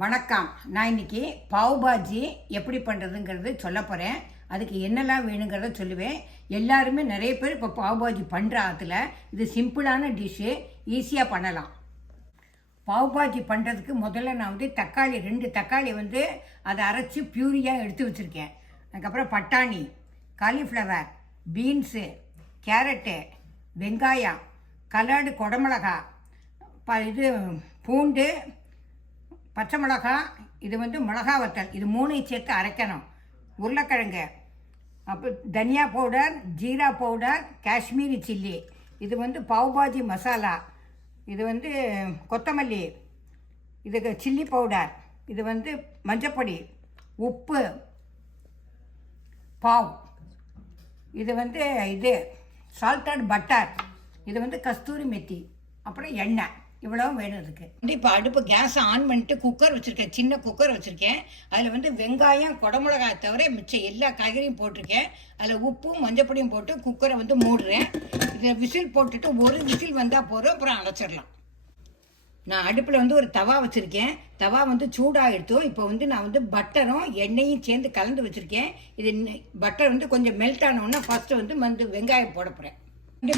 வணக்கம். நான் இன்னைக்கு பாவ் பாஜி எப்படி பண்ணுறதுங்கிறது சொல்ல போகிறேன். அதுக்கு என்னெல்லாம் வேணுங்கிறத சொல்லுவேன். எல்லாருமே நிறைய பேர் இப்போ பாவ் பாஜி பண்ணுற ஆற்றுல இது சிம்பிளான டிஷ்ஷு, ஈஸியாக பண்ணலாம். பாவ் பாஜி பண்ணுறதுக்கு முதல்ல நான் தக்காளி 2 தக்காளி அதை அரைச்சி பியூரியாக எடுத்து வச்சுருக்கேன். அதுக்கப்புறம் பட்டாணி, காலிஃப்ளவர், பீன்ஸு, கேரட்டு, வெங்காயம், கலர்டு குடமிளகா, இது பூண்டு, பச்சை மிளகா, இது மிளகா வத்தல், இது 3ஐயும் சேர்த்து அரைக்கணும். உருளைக்கிழங்கு, அப்புறம் தனியா powder, jeera powder, Kashmiri chilli, இது பாவ் பாஜி மசாலா, இது கொத்தமல்லி, இது சில்லி பவுடர், இது மஞ்சப்பொடி, உப்பு, பாவ், இது இது சால்டட் பட்டர், இது கஸ்தூரி மெத்தி, அப்புறம் எண்ணெய். இவ்வளோ வேணும் இதுக்கு. இப்போ அடுப்பு கேஸை ஆன் பண்ணிட்டு குக்கர் வச்சுருக்கேன், சின்ன குக்கர் வச்சுருக்கேன். அதில் வெங்காயம், குடமிளகாய் தவிர மிச்சம் எல்லா காய்கறியும் போட்டிருக்கேன். அதில் உப்பும் மஞ்சப்பொடியும் போட்டு குக்கரை மூடுறேன். இதை விசில் போட்டுட்டு ஒரு விசில் வந்தால் போதும், அப்புறம் அரைச்சிடலாம். நான் அடுப்பில் ஒரு தவா வச்சுருக்கேன். தவா சூடாகிடுத்தோம். இப்போ நான் பட்டரும் எண்ணெயும் சேர்ந்து கலந்து வச்சுருக்கேன். இது பட்டர் கொஞ்சம் மெல்ட் ஆனோன்னா ஃபஸ்ட்டு வெங்காயம் போட போகிறேன்.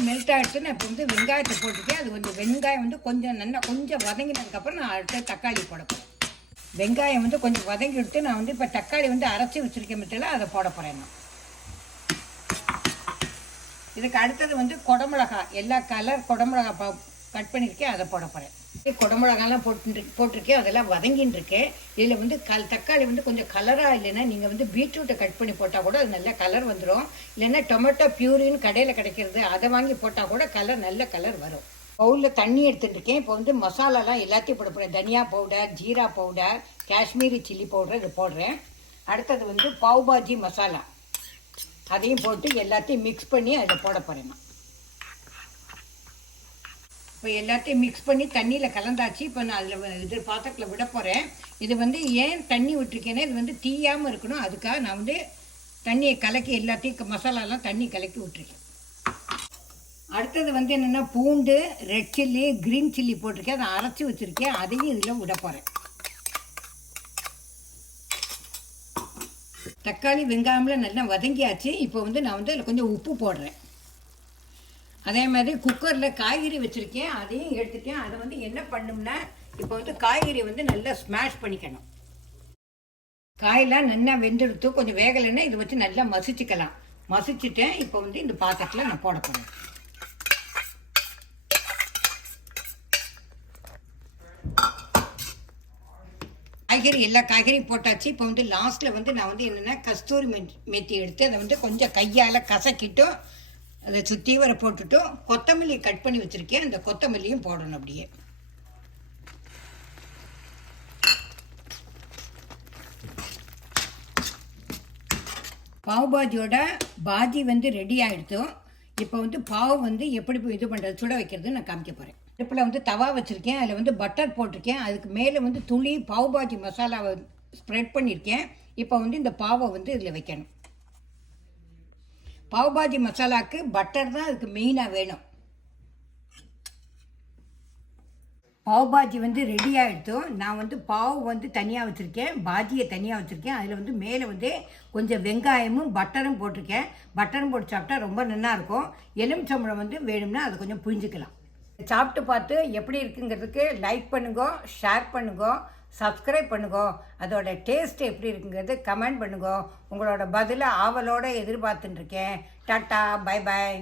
மெல்ட் ஆகிடுச்சு. நான் இப்போ வெங்காயத்தை போட்டுருக்கேன். அது வெங்காயம் கொஞ்சம் நல்லா கொஞ்சம் வதங்கினதுக்கப்புறம் நான் அடுத்த தக்காளி போட போகிறேன். வெங்காயம் கொஞ்சம் வதங்கி விட்டு நான் இப்போ தக்காளி அரைச்சி வச்சுருக்கேன் மத்தியில் அதை போட போகிறேன். நான் இதுக்கு அடுத்தது குடமிளகா, எல்லா கலர் குடமிளகா கட் பண்ணியிருக்கேன், அதை போட போகிறேன். குடமிளகாலாம் போட்டிருக்கேன், அதெல்லாம் வதங்கின்னு இருக்கேன். இதில் தக்காளி கொஞ்சம் கலராக இல்லைன்னா நீங்கள் பீட்ரூட்டை கட் பண்ணி போட்டால் கூட அது நல்ல கலர் வந்துடும். இல்லைன்னா டொமேட்டோ பியூரின்னு கடையில் கிடைக்கிறது, அதை வாங்கி போட்டால் கூட நல்ல கலர் வரும். பவுலில் தண்ணி எடுத்துகிட்டு இருக்கேன். இப்போ மசாலாலாம் எல்லாத்தையும் போட போகிறேன். தனியா powder, jeera powder, Kashmiri chilli powder இது போடுறேன். அடுத்தது பாவ் பாஜி மசாலா, அதையும் போட்டு எல்லாத்தையும் மிக்ஸ் பண்ணி அதை போட போகிறேன். நான் இப்போ எல்லாத்தையும் மிக்ஸ் பண்ணி தண்ணியில் கலந்தாச்சு. இப்போ நான் அதில் பாத்திரத்தில் விட போகிறேன். இது ஏன் தண்ணி விட்டுருக்கேன்னா இது தீயாமல் இருக்கணும். அதுக்காக நான் தண்ணியை கலக்கி எல்லாத்தையும் மசாலாலாம் தண்ணி கலக்கி விட்டுருக்கேன். அடுத்தது என்னென்னா பூண்டு, ரெட் சில்லி, க்ரீன் சில்லி போட்டிருக்கேன். அதை அரைச்சி வச்சுருக்கேன். அதையும் இதில் விட போகிறேன். தக்காளி வெங்காயம்லாம் நல்லா வதங்கியாச்சு. இப்போ நான் அதில் கொஞ்சம் உப்பு போடுறேன். அதே மாதிரி குக்கரில் காய்கறி வச்சுருக்கேன், அதையும் எடுத்துட்டேன். அதை என்ன பண்ணும்னா இப்போ காய்கறி நல்லா ஸ்மாஷ் பண்ணிக்கணும். காயெல்லாம் நல்லா வெந்தெடுத்து கொஞ்சம் வேகலைன்னா இதை வச்சு நல்லா மசிச்சுக்கலாம். மசிச்சுட்டேன். இப்போ இந்த பாத்திரத்தில் நான் போட போகிறேன். காய்கறி எல்லா காய்கறியும் போட்டாச்சு. இப்போ லாஸ்ட்டில் நான் என்னென்னா கஸ்தூரி மெத்தி எடுத்து அதை கொஞ்சம் கையால் கசக்கிட்டும் அதை சுற்றி வர போட்டுட்டும் கொத்தமல்லி கட் பண்ணி வச்சுருக்கேன். அந்த கொத்தமல்லியும் போடணும். அப்படியே பாவ் பாஜியோட பாஜி ரெடி ஆகிடுத்தோம். இப்போ பாவ் எப்படி இது பண்ணுறது, சுட வைக்கிறது நான் காமிக்க போகிறேன். அடுப்பில் தவா வச்சுருக்கேன். அதில் பட்டர் போட்டிருக்கேன். அதுக்கு மேலே துளி பாவ் பாஜி மசாலாவை ஸ்ப்ரெட் பண்ணியிருக்கேன். இப்போ இந்த பாவை இதில் வைக்கணும். பாவ் பாஜி மசாலாவுக்கு பட்டர் தான் அதுக்கு மெயினாக வேணும். பாவ் பாஜி ரெடி ஆகிடுத்தோம். நான் பாவ் தனியாக வச்சுருக்கேன், பாஜியை தனியாக வச்சுருக்கேன். அதில் மேலே கொஞ்சம் வெங்காயமும் பட்டரும் போட்டிருக்கேன். பட்டரும் போட்டு சாப்பிட்டா ரொம்ப நல்லாயிருக்கும். எலுமிச்சம்பழம் வேணும்னா அதை கொஞ்சம் புரிஞ்சுக்கலாம். சாப்பிட்டு பார்த்து எப்படி இருக்குங்கிறதுக்கு லைக் பண்ணுங்க, ஷேர் பண்ணுங்க, சப்ஸ்கிரைப் பண்ணுங்க. அதோட டேஸ்ட் எப்படி இருக்குங்கிறது கமெண்ட் பண்ணுங்க. உங்களோட பதிலை ஆவலோடு எதிர்பார்த்துட்டுருக்கேன். Tata, bye bye.